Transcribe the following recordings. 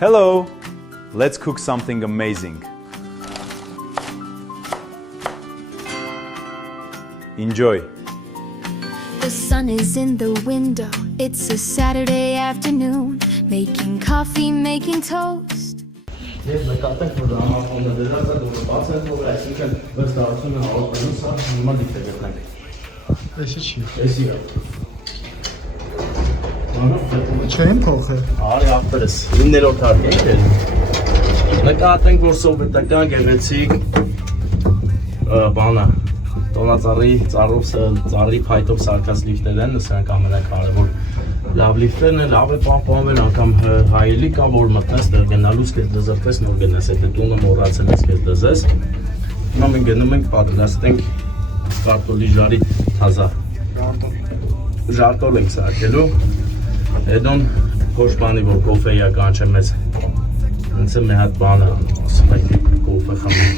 Hello! Let's cook something amazing. Enjoy! The sun is in the window. It's a Saturday afternoon. Making coffee, making toast. Ես նկատենք, որ ամառfonը դրած է, որը բաց է թողել, այսինքն վստահությունը հաղորդելու սա նման դիպ է գտնենք։ Էսի չի։ Էսի է։ Չեմ փոխել։ Արի ապրես, 9-րդ հարկ ենք էլ։ Նկատենք, որ սովետական գեղեցիկ բանը, տոնածառի ծառի փայտով սարքած լիֆտեր են, սրանք ամենակարևոր լավ լիֆտերն են, լավ է պահպանվել, անգամ հայելի կա, որ մտնես դեր գնալուց կեզ դզրտես նոր գնես, եթե տունը մոռացել ես կեզ դզես։ Հիմա մենք գնում ենք պատրաստենք կարտոլի ժարի թազա։ Ժարտոլ ենք սարքելու, հետոն փոշմանի, որ կոֆեի է կանչեմ մեզ, հենց է մի հատ բանը, ասում ենք կոֆե խմում։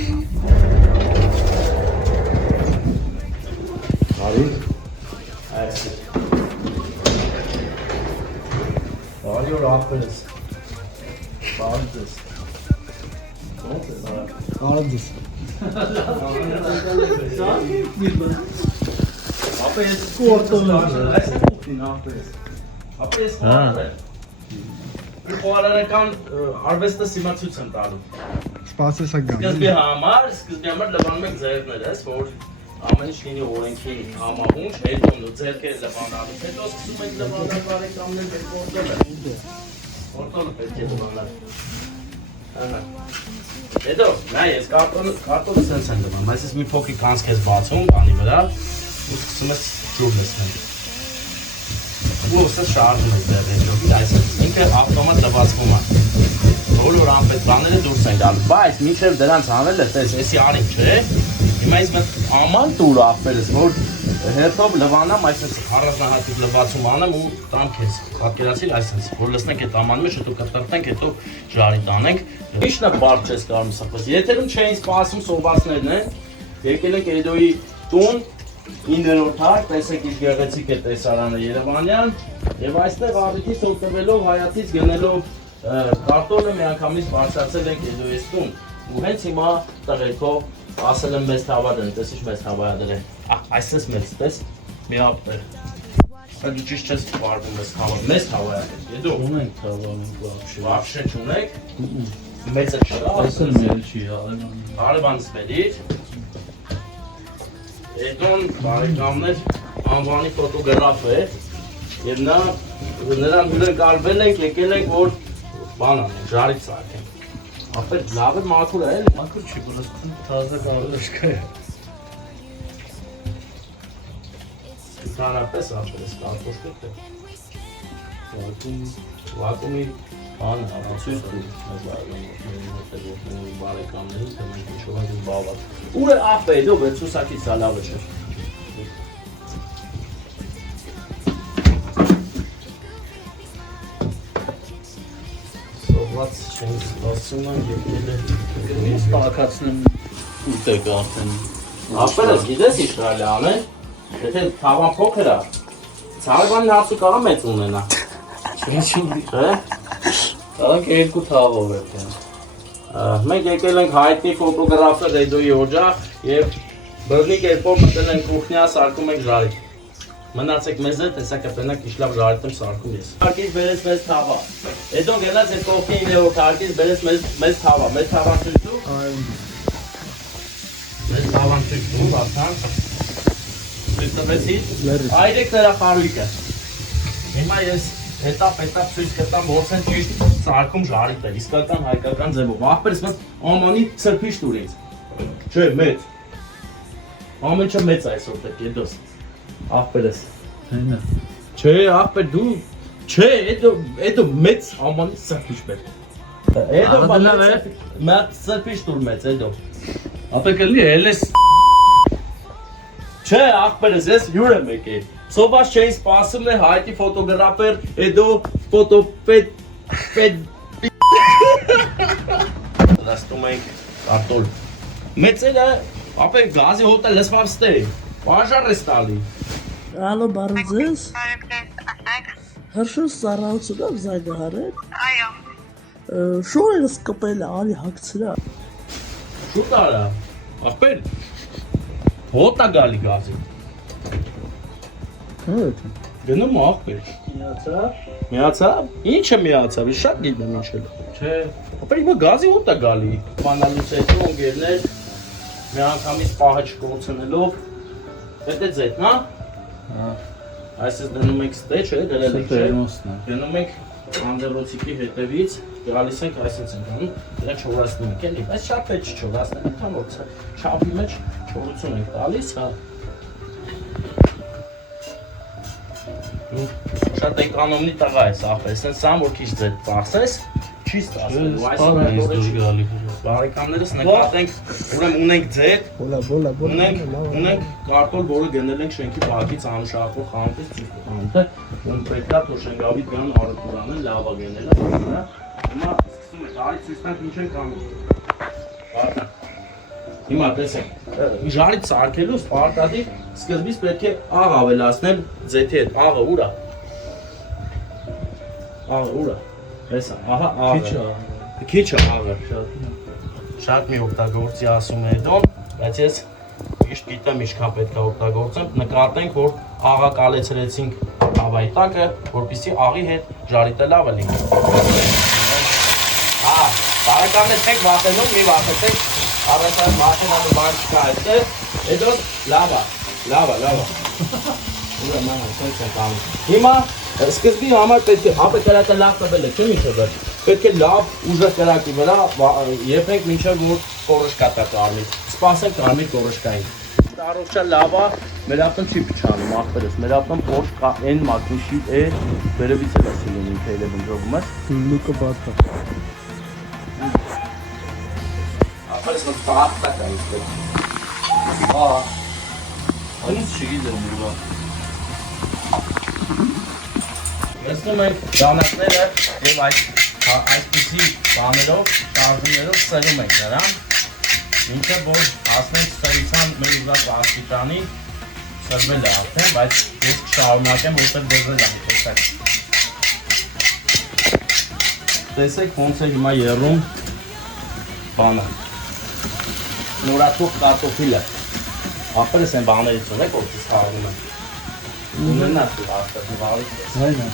Արի, այս է։ Բարի օր ապրես, բարի ձեզ, ոնց ես արա։ Բարի ձեզ։ Ապե ես կորտոն այս է կուքին ապրես, ապե ես խոհարար եմ, խոհարարական արվեստը սիմացույց եմ տալու։ Սպասես ագամ։ Սկզբի համար լվանում ենք ձերքներ ես, որ ամեն ինչ լինի օրենքի համահունչ, հետո ձերքերը լվանալուց, հետո սկսում ենք լվանալ բարեկամներ մեր կորտոլը պետք է լվանալ։ Հետո, նա ես կարտոնը սենց են լվանում, այս ես մի փոքրիկ անցք ես բացում կանի վրա ու սկսում ես ջուր լսնել։ Ու ոսը շարժում ես դեր հետո, այս ինքը ավտոմատ լվացվում է։ Բոլոր անպետ բաները դուրս են գալու, բայց մինչև դրանց անել է, տես, էսի արին չէ, հիմա ես մտ աման տուր աղբերս, որ հերթով լվանամ, այսպես առանձնահատիկ լվացում անեմ ու տամ քեզ, պատկերացիր այսպես, որ լսնենք այդ ամանի մեջ, հետո կտրտենք, հետո ժարի տանենք, ի՞նչն է բարդ չես կարում սխպես, եթերում չէին սպասում սովածներն են, եկել ենք Էդոյի տուն, 9-րդ հարկ, տեսեք ինչ գեղեցիկ է տեսարանը Երևանյան, եւ այստեղ առիթից օգտվելով հայացից գնելով կարտոնը միանգամից բարձրացել ենք Էդոյիս տուն, ու հենց հիմա տղերքով ասել եմ մեծ թավա դեն, տես ինչ մեծ թավա է դրեն, այսպես մեծ տես, մի ապտեր, դու ճիշտ չես պարվում ես թավա, մեծ թավա է դեն, եդո ունենք թավա, վապշե չունեք, մեծը չրա, այսել մեր չի, արևանից մերիր, հետոն բարեկամներ անվանի ֆոտոգրաֆ է, և նրան հյուրենք արվել ենք, եկել ենք, որ բան անենք, ժարից սարքենք, ապեր լավ է մաքուր է, մաքուր չի, բրստում թազա կարողաշկա է։ Հանրապես ապրես, կարտոշկոտ է։ Վակումի բան հարացույց դու բարեկամներին, թե մենք ինչով ենք բավատ։ Ուր է ապ է, դու վերցուսակից սա լավը չէր։ Սովված չենք սպասում են եկել է։ Կնից պակացնեմ ուտեք արդեն։ Ապերս գիտես ինչ կարելի անել, եթե թավան փոքր է, ցարվանին հարցու կարա մեծ ունենա։ Չէ։ Տանք երկու թավով է։ Մենք եկել ենք հայտնի ֆոտոգրաֆեր Էդոյի օջախ և բռնի կերպով մտել ենք կուխնյա, սարքում ենք ժարիք։ Մնացեք մեզ հետ, հեսա կպենակ ինչ լավ ժարիք եմ սարքում ես։ Հարկից բերես մեզ թավա։ Հետո գնաց այդ կողքի 9-րդ հարկից բերես մեզ թավա, մեզ թավան ցույց տու։ Մեզ թավան ցույց տու, արդան։ Ցույց տվեցի։ Այրեք նրա խարույկը։ Հիմա ես հետապ ցույց կտամ ոնց են ճիշտ սարքում ժարիքներ, իսկական հայկական ձևով։ Ախպերս մտ ամանի սրբիշ տուր ինձ։ Չէ, մեծ։ Ամեն ինչը մեծ է այսօր պետք է դոս։ Ախպերս։ Հենա։ Չէ, ախպեր դու չէ, էդո մեծ ամանի սրբիշ պետք։ Էդո բանալը մեծ սրբիշ տուր մեծ էդո։ Ապե կլի էլես Չէ, ախպերս ես հյուր եմ եկել։ Սոված չէին սպասում է հայտի ֆոտոգրաֆեր Էդո ֆոտոպետ Դաստում ենք կարտոլ։ Մեծերը ապե գազի հոտը լսվավ ստե։ Բաժար է ստալի։ Ալո, բարի ձեզ։ Հրշուս ծառայությունով զանգահարել։ Այո։ Շորը սկպել է, արի հագցրա։ Շուտ արա։ Ախպեր։ Հոտա գալի գազի։ Հոտ։ Գնում ախպեր։ Միացավ։ Ինչը միացավ, ես շատ գիտեմ ինչ է։ Չէ։ Ախպեր հիմա գազի հոտա գալի։ Բանալուց հետո ընկերներ մի անգամից պահը չկորցնելով Դա ձեթն, հա։ Այսպես դնում ենք ստե, չէ, դրել ենք, չէ։ Դնում ենք անդերոցիկի հետևից, գալիս ենք այսպես ենք անում, դրա չորացնում ենք, էլի, բայց շատ պետք չի չորացնել, քան որ չափի մեջ չորություն ենք տալիս, հա։ Շատ էկոնոմնի տղա է սա, այսպես սամ որ քիչ ձեթ ծախսես, չի ստացվելու, այսօր բարեկամներս նկատենք, ուրեմն ունենք ձեթ, ունենք կարտոլ, որը գնել ենք շենքի բակից անուշահատող խանութից ցույց խանութը, ում պետք է որ շենքավիտ գան արոտուրանը լավ է գնելը, հիմա սկսում է, արի ցույց տանք ինչ ենք անում։ Բարդա։ Հիմա տեսեք, ժարից սարքելուց պարտադիր սկզբից պետք է աղ ավելացնել ձեթի հետ, աղը ուր է։ Աղը ուր է։ Հեսա, ահա աղը։ Քիչ է աղը։ Շատ մի օգտագործի ասում է դոն, բայց ես միշտ գիտեմ ինչքան պետք է օգտագործեմ, նկատենք, որ աղա կալեցրեցինք հավայի տակը, որպեսզի աղի հետ ժարիտը լավը լինի։ Հա, բարեկամներ չեք վախենում, մի վախեցեք, առանցած մաշինանը բան չկա այստեղ, հետո լավա։ Ուրեմն այսպես ենք անում։ Հիմա սկզբի համար պետք է հապը կրակը լավ տվել է, չէ՞ ինչը վերջ։ Պետք է լավ ուժեղ կրակի վրա եփենք մինչև որ կորոշկա տա կարմիր։ Սպասենք կարմիր կորոշկային։ Տարողջա լավա, մեր ապտն չի փչանում, ախպերս, մեր ապտն Porsche կա N մակնիշի է, վերևից էլ է սիլինի թեյլը բնջողում ես։ Լուկը բացա։ Ախպերս նոց պահտա կա իսպեր։ Հա, այնից չգիտեմ ուրվա։ Եսնում ենք դանակները և այսպիսի բաներով, շարժումներով սեղում ենք նրան, մինչև որ հասնենք սեղության մեր ուզած աստիճանի սրվել է արդեն, բայց ես կշարունակեմ, որտեղ դեզել եմ, տեսեք։ Տեսեք ոնց է հիմա եռում բանը, նորաթող կարտոֆիլը, ախպերս են բաներից ունեք, որտից խաղում են։ Ունենաս ու հաստատի վարից ես։ Այնա։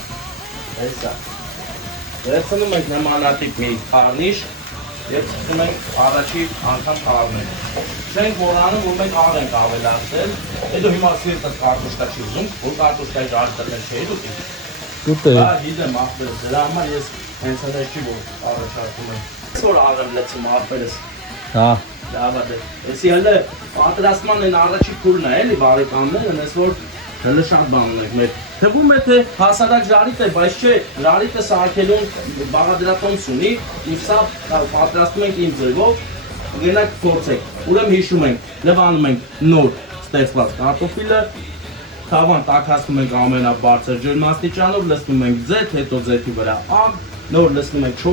Հեսա։ Վերցնում ենք նմանատիպ մի խառնիչ և սկսում ենք առաջի անգամ խառնել։ Չենք մոռանում, որ մենք աղ ենք ավելացրել, հետո հիմա սիրտը կարտոշկա չի ուզում, որ կարտոշկայի ժարիտը չի դուքի։ Դուք Հա, գիտեմ ախպերս, դրա համար ես հենց հենց չի, որ առաջարկում եմ։ Որ աղ եմ լցում ախպերս։ Հա։ Լավա դե։ Եսի հələ պատրաստման են առաջի փուլն է, էլի բարեկամներ, այնպես որ հələ շատ բան ունենք մեր։ Թվում է թե հասարակ ժարիտ է, բայց չէ, ժարիտը սարքելուն բաղադրատոմս ունի, իսկ սա պատրաստում ենք իմ ձևով, գնանք փորձեք։ Ուրեմն հիշում ենք, լվանում ենք նոր ստեղծված կարտոֆիլը, թավան տաքացնում ենք ամենաբարձր ջերմաստիճանով, լցնում ենք ձեթ, հետո ձեթի վրա աղ, նոր լցնում ենք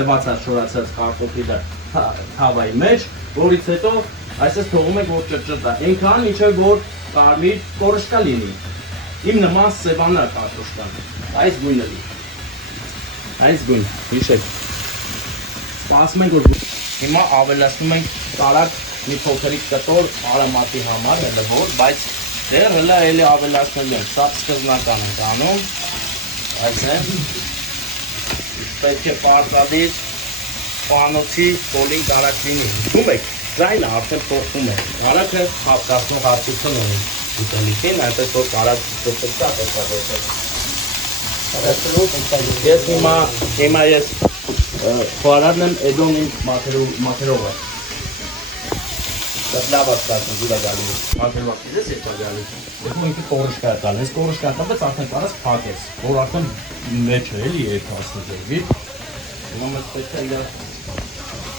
լվացած կարտոֆիլը թավայի մեջ, որից հետո այսպես թողում ենք որ ճճտա, այնքան մինչև որ կարմիր կորոշկա լինի։ Իմ նման սևանա կարտոշկան, այս գույնը լինի, այս գույն, հիշեք, սպասում ենք որ հիմա ավելացնում ենք տարակ մի փոքրիկ կտոր արամատի համար, հելևոր, բայց դեր հլա էլի ավելացնելու ենք, սա սկզնական ենք անում, այս է, պետք է պարտադիր պանոցի կոլին կարակ լինի, հիշում եք, ձայնը արդեն փոխվում է, կարակը հապկացնող հատկություն ունի ուտելիքին, այնպես որ կարակ դպրտա Ես հիմա ես խոարարն եմ էդոն իմ մաթերով է Շատ լավ ասկացն դուր է գալի մաթերով է ես է գալի Ես ինքը կորոշկա է տալ, ես կորոշկա է տալպես արդեն կարաս պակես, որ արդեն մեջ է էլի եկ հասնը ձերվի Հիմա մեզ պետք է իրա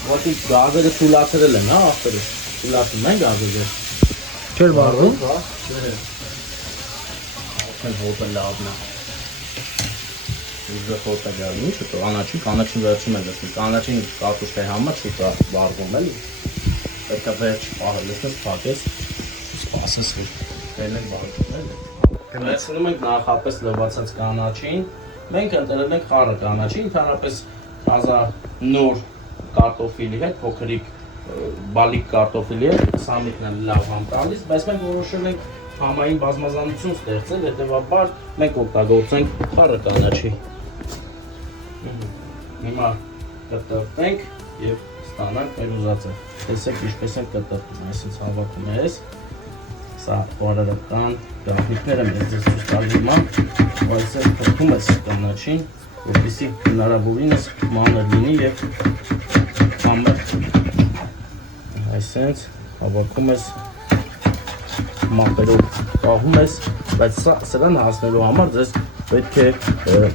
Ոտի գազերը թուլացրել են, հա, ախպերը, թուլացում են գազերը Չեր վարվում։ Արդեն հոտը լավն է Ուզը հոտը գալի, ինչ է կանաչին վերջում են լսնում, կանաչին կարտոշկայի համար չի վարվում էլի Պետք է վերջ պահը լսնես պակես, սպասես որ կեն են վարվում էլի Վերցնում ենք նախապես լվացած կանաչին, մենք ընտրել ենք խառը կանաչին, ընդհանրապես Հազա նոր կարտոֆիլի հետ, փոքրիկ բալիկ կարտոֆիլի հետ, սամիկն է լավ համ տալիս, բայց մենք որոշել ենք համային բազմազանություն ստեղծել, հետևաբար մենք օգտագործենք խառը կանաչի։ Հիմա կտրտենք և ստանանք մեր ուզածը։ Տեսեք ինչպես են կտրտում, այսինքն հավաքում ես, սա խոհարարական գրաֆիկները մեզ ձեզ ցույց տալու հիմա, բայց ես փոխում ես կանաչին, որպեսզի հնարավորինս մանր լինի և համեր։ Այսինքն հավաքում ես մապերով կահում ես, բայց սրան հասնելու համար ձեզ պետք է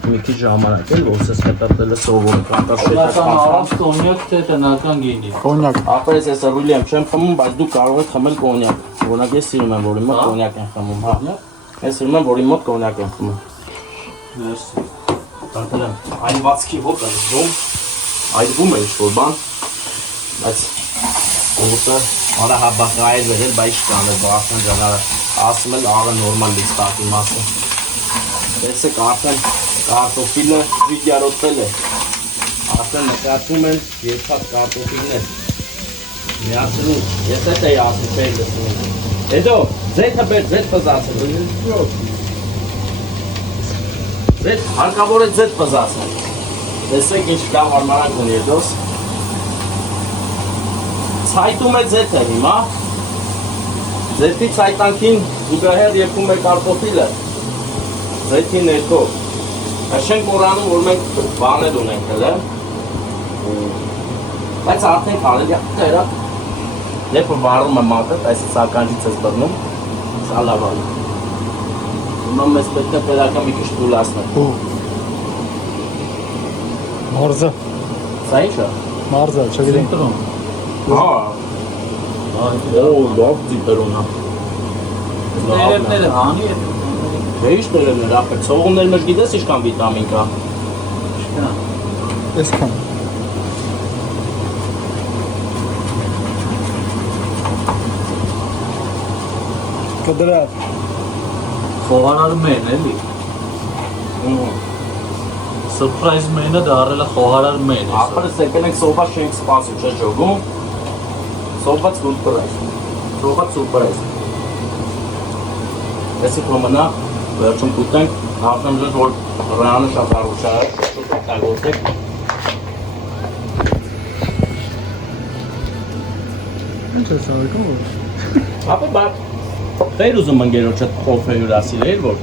մի քիչ ժամանակ էլ, որ ես կտրտելը սովորեք, անկախ Առանց կոնյակ թե տնական գինի։ Կոնյակ։ Ապրես ես ռուլի եմ չեմ խմում, բայց դու կարող ես խմել կոնյակ։ Օրինակ ես սիրում եմ, որ իմ մոտ կոնյակ են խմում, հա։ Ես սիրում եմ, որ իմ մոտ կոնյակ են խմում։ Մերսի։ Տանտել եմ այլվածքի հոտ եմ զգում, այլվում է ինչ-որ բան, բայց ուղտը արահաբախ այլ վերել, բայց չկան է բախան ճանարը, ասում էլ աղը նորմալ լից տակի մասը։ Տեսեք արդեն կարտոֆիլը վիդյարոտվել է, արդեն նկատում են երկհատ կարտոֆիլներ, միացրու, ես էտ էի ասում չէի լսում, հետո ձեթը բեր, ձեթ պզացել, ձեթ, հարկավոր է ձեթ պզացել, տեսեք ինչ կա հարմարակ ունի հետոս, ցայտում է ձեթը հիմա, ձեթի ցայտանքին զուգահեռ եփում է կարտոֆիլը, ձեթի ներքո, չենք մոռանում, որ մենք բաներ ունենք հələ, բայց արդեն կարելի է տերա, երբ վառում է մատը, այսպես ականջից ես բռնում, սա լավ է։ Հիմա մեզ պետք է պետական մի քիչ թուլացնել։ Մարզը։ Սա ի՞նչ է։ Մարզը, չգիտեմ։ Տրոն։ Հա։ Օ, լավ ձիպերոնա։ Ներևները հանի է։ Դե ի՞նչ տերևներ, ապա ցողուններ մեջ գիտես ինչքան վիտամին կա։ Չկա։ Այսքան։ Կդրած։ Խոհարար մեն էլի։ Սուրպրայզ մենը դարել է խոհարար մեն։ Ապրս եկել ենք սոբա չենք սպասում, չէ ջոգում։ Սոբաց սուրպրայզ։ Սոբաց սուրպրայզ։ Տեսեք ոմնա, վերջում կուտենք, արդեն ձեզ որ ռայանը շատ առուշա է, շուտ օգտագործեք։ Ինչ է սա եկում որ։ Ապա բա Խեր ուզում ընկերոջը խոֆե հյուրասիրել էր, որ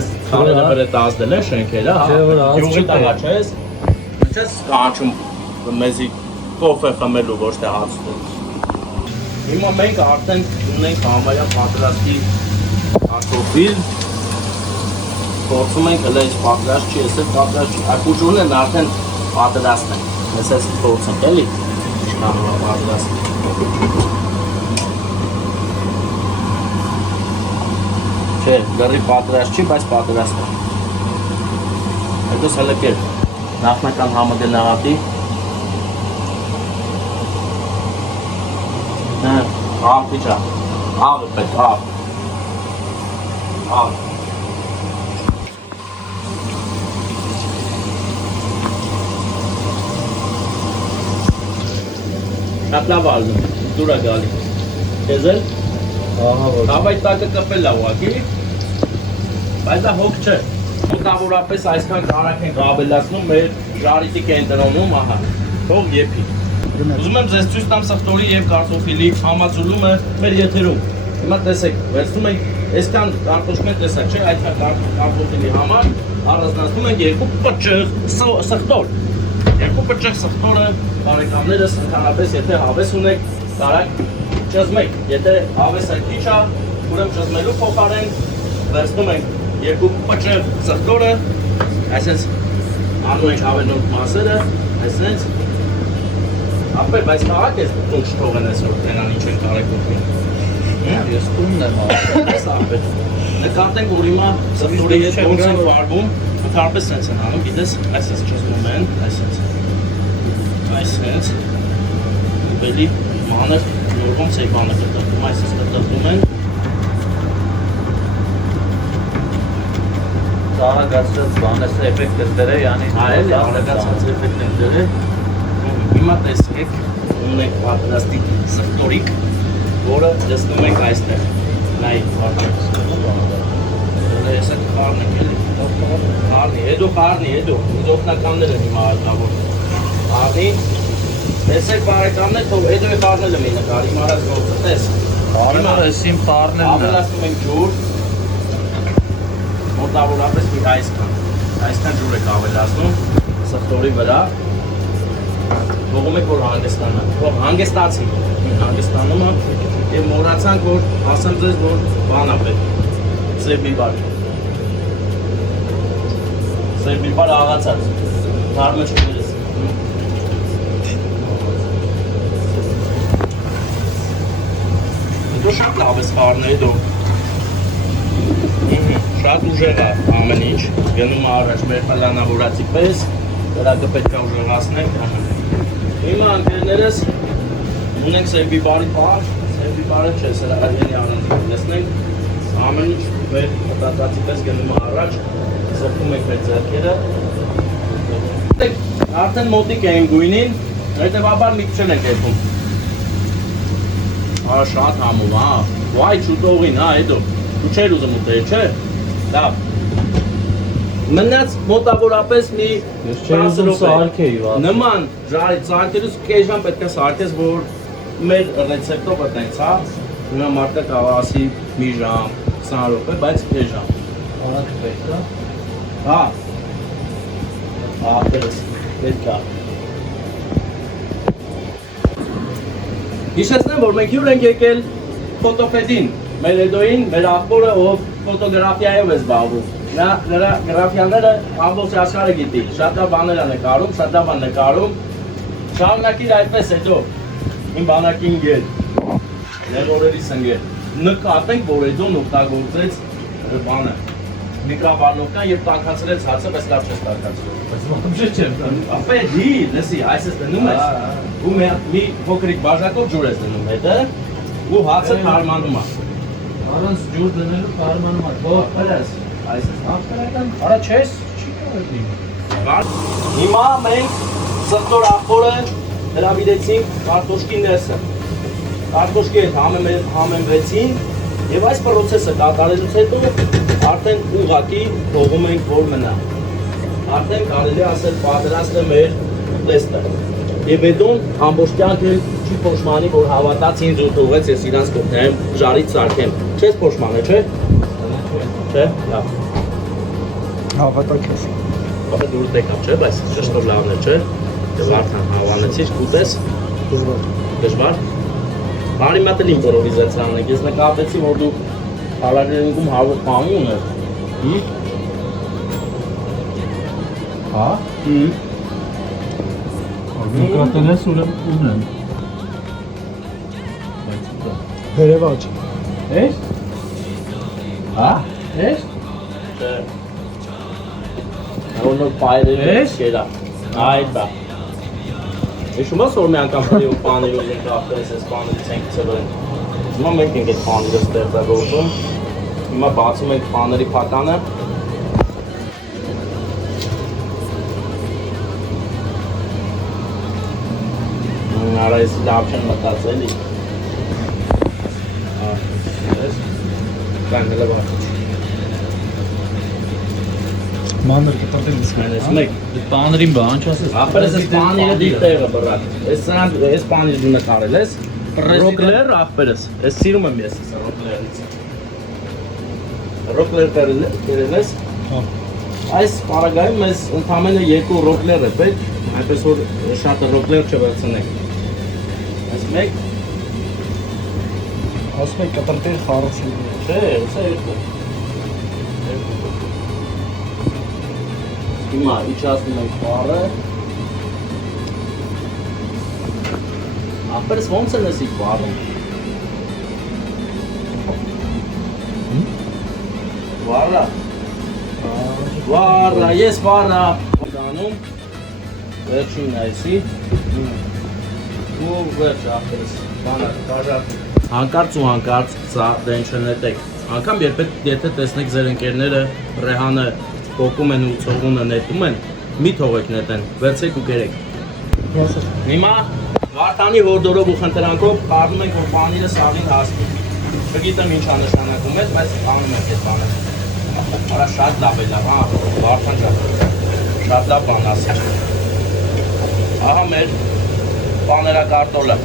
ըստ խարերը վրա տազդել են շենքերը, հա, Չէ, որ հաց յուղի չկա։ տղա չես, չես կանչում մեզի կոֆե խմելու, ոչ թե հաց ուտելու։ Հիմա մենք արդեն ունենք համարյա պատրաստի կարտոֆիլ, փորձում ենք հələ պատրաստ չի, ես պատրաստ չի, այդ ուժունն արդեն պատրաստ են, ես ես փորձենք էլի, ինչքան պատրաստ։ Չէ, լրի պատրաստ չի, բայց պատրաստ է։ Հետոս հələ կեր, նախնական համը գնահատի։ Աղ պիչա, աղը պետք, աղ։ Աղ։ Շատ լավ ալնում, դուր է գալի։ Եզել։ Ահա որ։ Հավայ տակը կպել է ուղակի, բայց դա հոգ չէ։ Մոտավորապես այսքան կարակ ենք ավելացնում, մեր ժարիտի կենտրոնում, ահա, թող եփի։ Ուզում եմ ձեզ ցույց տամ սխտորի եւ կարտոֆիլի համաձուլումը մեր եթերում։ Հիմա տեսեք, վերցնում ենք այսքան կարտոշկներ տեսակ, չէ, այդքան կարտոֆիլի համար առանձնացնում ենք երկու պճղ սխտոր։ Երկու պճղ սխտորը բարեկամներս ընդհանրապես եթե հավես ունեք, կարակ ճզմեք, եթե հավեսը քիչ է, ուրեմն ճզմելու փոխարեն վերցնում ենք երկու պճղ սխտորը, այսպես անում ենք ավելորդ մասերը, այսպես ապեր, բայց կարակ ես տուն չթողեն այսօր տենան ինչ են կարեք ուտին։ Ես տունն եմ ասում։ Այս ապեր։ Նկատենք, որ հիմա սխտորի հետ ոնց են վարվում, ընդհանրապես սենց են անում, գիտես, այսպես ճզմում են, այսպես, բելի մանր, նոր ոնց է բանը կտրտում, այսպես կտրտում են, արագացած բանես էֆեկտ դրե, yani Այլ արագացած էֆեկտ են դրել։ Հիմա տեսեք, ունենք պատրաստիկ սրտորիկ, որը դստում ենք այստեղ։ Նայ, Հեսա խառն ենք էլի։ Խառնի, հետո օգնականները հիմա արտավոր։ Խառնի։ Տեսեք բարեկամներ, թող հետո է խառնելը մի նկար, հիմա արած գործը, տես։ Հիմա էսին պարնելն է։ Ավելացնում ենք ջուր։ Մոտավորապես մի այսքան ջուր եք ավելացնում սխտորի վրա։ Թողում եք, որ հանգստանա։ Թող հանգստացի։ Հանգստանում եմ եւ մոռացանք, որ ասեմ ձեզ, որ բան ա պետք։ Սև բիբար։ Սև բիբար աղացած։ Թարմը չունես։ Դու շատ լավ ես խառնել հետո։ Շատ ուժեղ է ամեն ինչ։ Գնում է առաջ մեր պլանավորածի պես, դրակը պետք է ուժեղացնենք։ Հիմա ընկերներս ունենք սև բիբարի պար, սև բիբարը չէ, սրա այլի առանձին լսնենք։ Ամեն ինչ մեր մտածածի պես գնում է առաջ, սրտում ենք մեր ձեռքերը։ Արդեն մոտիկ ենք գույնին, հետևաբար մի քիչ ենք եփում։ Հա, շատ համում, հա։ Վայ, շուտողին, հա, հետո։ Դու չեր ուզում ուտել, չէ՞։ Լավ։ Մնաց մոտավորապես մի 10 րոպե։ Նման ժարի ծարկերուց կես ժամ պետք է սարքես, որ մեր ռեցեպտով գտնենք, հա։ Հիմա մարդը կարող ասի մի ժամ, 20 րոպե, բայց կես ժամ։ Արագ պետք է։ Հա։ Հա, պետք է։ Հիշեցնեմ, որ մենք հյուր ենք եկել ֆոտոպեդին, մեր Էդոյին, մեր աղբորը, ով ֆոտոգրաֆիայով է զբաղվում։ Նա գրաֆիաները ամբողջ աշխարհը գիտի, շատ լավ բաներ է նկարում, շատ լավ բան նկարում։ Շարունակիր այդպես հետո, իմ բանակին գեր, նեղորերիս ընգեր։ Նկատենք, որ Էդոն օգտագործեց բանը, միկրովալնովկան և տաքացրեց հացը, բայց լավ չես տաքացրել։ Բայց ոմժե չեմ տան։ Ապեդի, լսի, այս ես դնում ես, ու մի փոքրիկ բաժակով ջուր ես դնում հետը, ու հացը թարմանում է։ Առանց ջուր դնելու կարմանում է։ Ո՞վ պրես, այս ես Ախտարական, արա չես, չի կարող։ Հիմա մենք սրտոր աղբորը հրավիրեցինք կարտոշկի ներսը։ Կարտոշկի հետ համեմվեցին և այս պրոցեսը կատարելուց հետո արդեն ուղղակի թողում ենք, որ մնա։ Արդեն կարելի է ասել պատրաստ է մեր ուտեստը։ Եվ Էդոն ամբողջ կյանքը չի փոշմանի, որ հավատաց ինձ ու թողեց ես իրանց կողքներում ժարից սարքեմ։ Չես փոշմանը, չէ՞։ Չէ՞, լավ։ Հավատակ ես։ Բայց դու եկավ, չէ՞, բայց ճշտով լավն է, չէ՞։ Եվ արդեն հավանեցիր, կուտես։ Դժվար։ Դժվար։ Բարի մատ էլ իմպրովիզացիան է։ Ես նկատեցի, որ դու Հալարենգում հավուկ պամու ունես։ Հա։ Նկատել ես ունեմ։ Վերևաճ։ Ես։ Հա։ Ես։ Չէ։ Նոր պայրերը Ես։ կերա։ Այդ բա։ Հիշում ես որ մի անգամ դեպի պաներով ենք ապրես, այս պաներից ենք ծրել։ Հիմա մենք ենք այդ պաները ստեղծագործում։ Հիմա բացում ենք պաների փականը։ Արա ես լավ չեմ մտածելի։ Կան հələ բաց։ Մանր կտրտել ես։ Այս մեկ Պաներին բան չասես։ Ախպերս ես պանիրը դիտեղը բրակ։ Այս պանիրը դու նկարել ես։ Ռոկլեր ախպերս։ Ես սիրում եմ ես ռոկլերից։ Ռոկլեր կերել ես։ Հա։ Այս պարագայում մեզ ընդամենը 2 ռոկլեր է պետք, այնպես որ շատ ռոկլեր չվերցնենք։ Այս մեկ Ասում եք կտրտել խառացել։ չէ, սա երկու։ Հիմա իջացնում ենք պարը։ Ախպերս ոնց են էսիկ պարում։ Վարա։ Վարա, ես վարա։ Դանում, վերջինն այսի։ Ու վերջ ախպերս, բանը, բաժակ։ Հանկարծ ու հանկարծ սա դեն չնետեք։ Անկամ եթե տեսնեք ձեր ընկերները, Ռեհանը փոկում են ու ցողունը նետում են, մի թողեք նետեն, վերցեք ու կերեք։ Հիմա Վարդանի հորդորով ու խնդրանքով խառնում ենք, որ պանիրը սաղին հասնի։ Չգիտեմ ինչ անշանակում է, բայց խառնում ենք այդ բանը։ Արա շատ լավ է լավ, հա, Վարդան ջան։ Շատ լավ բան ասել։ Ահա մեր պաներակարտոլը։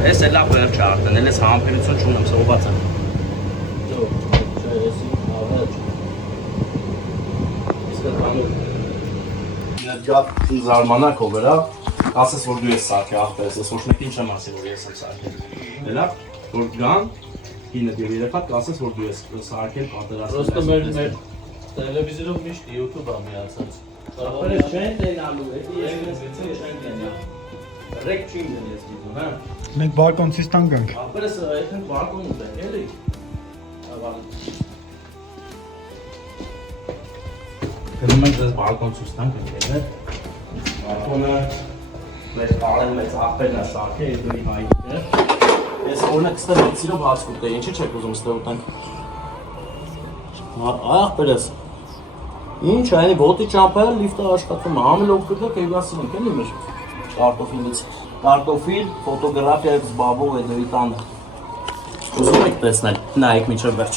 Ես էլ լավ վերջ արդեն, էլ ես համբերություն չունեմ, սողված եմ։ Գա զարմանակ ով էրա, ասես որ դու ես սարքի աղբերս, ես ոչ մեկ ինչ եմ ասի, որ ես եմ սարքել։ Էլա, որ գան, կինդ և երեխատ, ասես որ դու ես սարքել պատերասել։ Պրոստը մեր տելևիզորով միշտ YouTube-ա միացած։ Ապրես չեն տենալու, էդի ես չեն տենալ։ Ռեք չին դեն ես գիզում, հա։ Մենք բարկոնցից տանք։ Ապրես այդեն բարկոն ուտ է, էլի։ Գնում ենք ձեզ բարկոն ցույց տանք ընկերներ։ Բարկոնը մեր կարել մեծ աղբերն է սարքել, ես դուրի հայիք է։ Ես օրինակ ստեղ մեծ սիրով հաց կուտե, ինչի չեք ուզում ստեղ ուտենք։ Աղբերս։ Ինչ, այնի ոտի ճամփայել լիֆտը աշխատում է, համելով կրդեք եվասին ենք, էլի մեր կարտոֆիլից։ Կարտոֆիլ, ֆոտոգրաֆիայով զբաղվող է դրի տանը։ Ուզում եք տեսնել, նայեք միջև վերջ։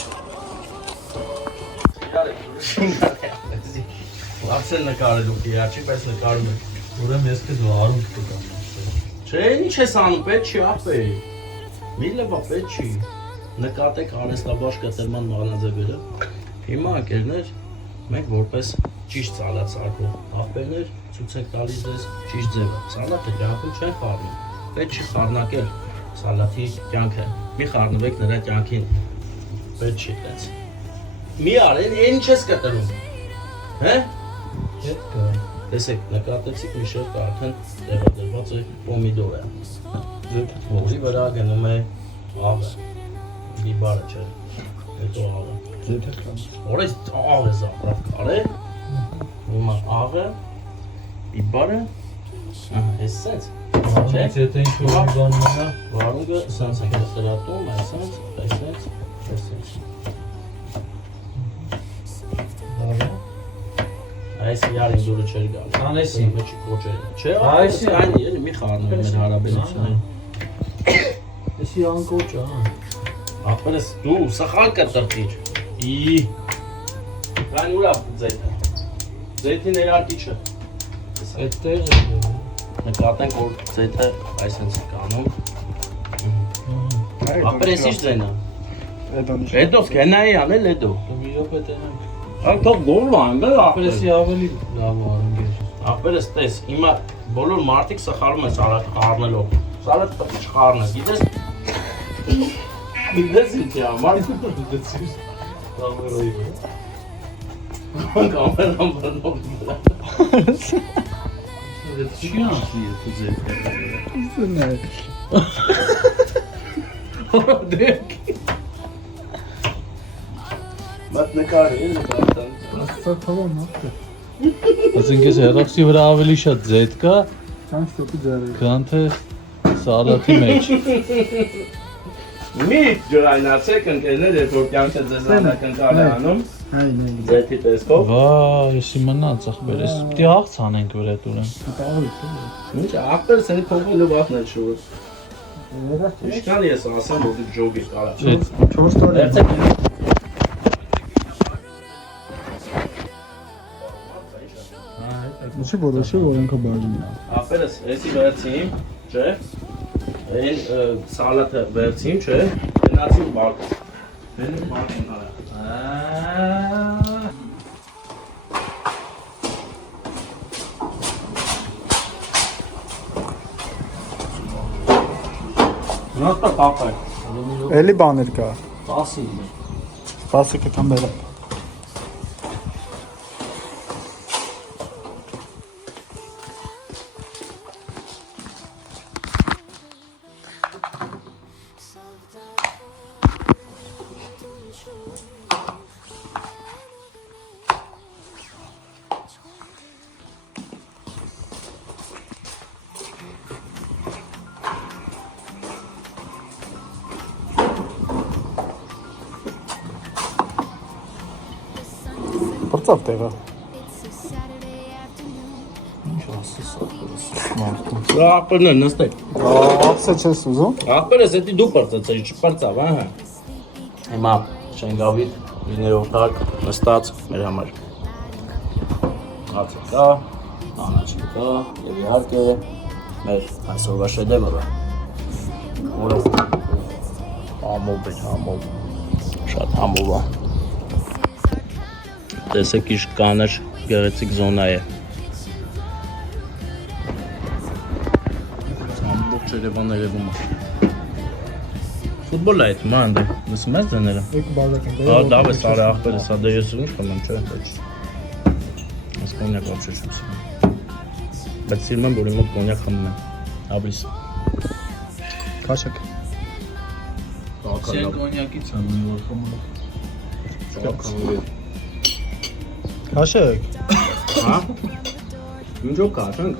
Լավսել նկարելու կիրաչի, բայց նկարում եք։ Ուրեմն ես քեզ վարում կտամ։ Չէ, ինչ ես անում, պետ չի ապե։ Մի լվա պետ չի։ Նկատեք արեստաբաշ կտրման մանաձևերը։ Հիմա ակերներ, մենք որպես ճիշտ սալատ սարքող աղբերներ ցույց ենք տալիս ձեզ ճիշտ ձևը։ Սալատը կյանքում չեն խառնում։ Պետ չի խառնակել սալատի կյանքը։ Մի խառնվեք նրա կյանքին։ Պետ չի տենց։ Մի արեն, ինչ ես կտրում։ Հե? Ետ կա։ Տեսեք, նկատեցիք մի շերտ արդեն տեղադրված է պոմիդոր է։ Որի վրա գնում է աղը։ Բիբարը չէ։ Հետո աղը։ Որից աղը զապրավ կարե։ Հիմա աղը, բիբարը, ես սենց։ Չէ։ Եթե ինչ-որ մի բան մնա, Վարունգը սենց ենք սրատում, այսենց, այսենց, այսենց։ Այս իրար ինձորը չեր գալի։ Անեսի։ Մեջի կոճերը։ Չէ, Այսի։ այդի էլի մի խառնում մեր հարաբերությունը։ էսի անկոչ է, հա։ Ապրես դու սխալ կտրտիր։ Կան ուրա ձեթը։ Ձեթի ներարկիչը։ Այդտեղ է։ Նկատենք որ ձեթը այսպես կանում։ Ապրես ինչ ձենա։ Հետո սկենայի անել հետո։ Մի րոպե տենանք։ Ան թող գոլու ան դա Ապրեսի ավելի լավ արունգ է։ Ապրես տես, հիմա բոլոր մարդիկ սխալում են սալատ խառնելով։ Սալատը պետք է չխառնես, գիտես։ Գիտես ինչ է համար։ Դեցիր։ Կամերայի վրա։ Կամերան բռնով վրա։ Դա չի անցնի եթե ձեր։ Դեք։ Մատնեկարի է նկատան։ Այսինքն ես հերաքսի վրա ավելի շատ ձետ կա, քան թե սալատի մեջ։ Մի ջրայնացեք ընկերներ, երբ որ կյանքը ձեզ անակնկալ է անում, ձեթի տեսքով։ Վայ, եսի մնաց ախպեր, ես պիտի աղց անենք վրա դուրեմ։ Ինչ աղբեր սենի փոխվելու վախն է շուր։ Ինչքան ես ասեմ, որ դուք ջոգի կարա։ Վերցեք։ Ինչի որոշի որ ինքը բաժին է։ Աղբերս, էսի վերցիմ, չէ։ Այն սալատը վերցիմ, չէ։ Գնացի ու բարկոն։ Բերին բարկոն արա։ Նոստը կապայ։ Էլի բաներ կա։ 10-ը։ 10-ը կտամ բերեմ։ Ստացավ տեղը։ Ինչ ասես ախպերս։ Դա ախպերն է նստեք։ Ափսե չես ուզում։ Ախպերս էդի դու պրծեցի, չպրծավ, հա։ Հիմա Շենգավիթ լիներով տակ նստած մեր համար։ Հացը կա, անաչի կա, եւ իհարկե մեր այսօրվա շեդևրը։ Որը համով է, համով։ Շատ համով է։ Տեսեք ինչ կանաչ գեղեցիկ զոնա է։ Ամբողջ Երևանը երևում է։ Ֆուտբոլ է այդ մանդ, լսում ես դները։ Եկ բաժակեն։ Հա, դա է սարը ախպերը, սա դե ես ուրիշ կամեմ, չէ՞, ոչ։ Ես կոնյակ ոչ չեմ սիրում։ Բայց սիրում եմ, որ իմ մոտ կոնյակ խմում եմ։ Աբլիս։ Քաշեք։ Սեն կոնյակից եմ որ խմում։ Քաշեք։ Հա։ Ինչո՞ք քաշենք։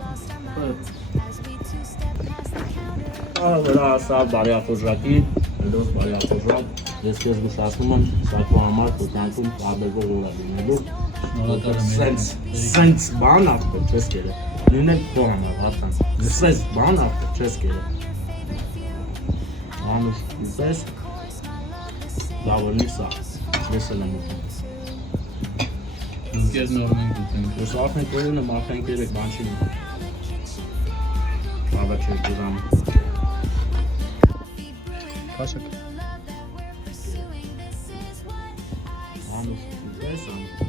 Վրա սա բարյախոժակի, դրոս բարյախոժակ, ես քեզ գշացնում եմ սակո համար կոտնանքում տարբերվող ուրա լինելու։ Սենց բան ախպեր չես կերը, լինել քո համար հատան, սենց բան ախպեր չես կերը։ Անուշ իպես, լավորնի սա, ես էլ եմ ուտում։ Ինքեր նոր մենք ուտենք։ Ես արդեն կերին եմ, արդեն կերեք բան չի լինում։ Աբա չէր դուրամ։ Քաշեք։ Անուշ իպես ամ։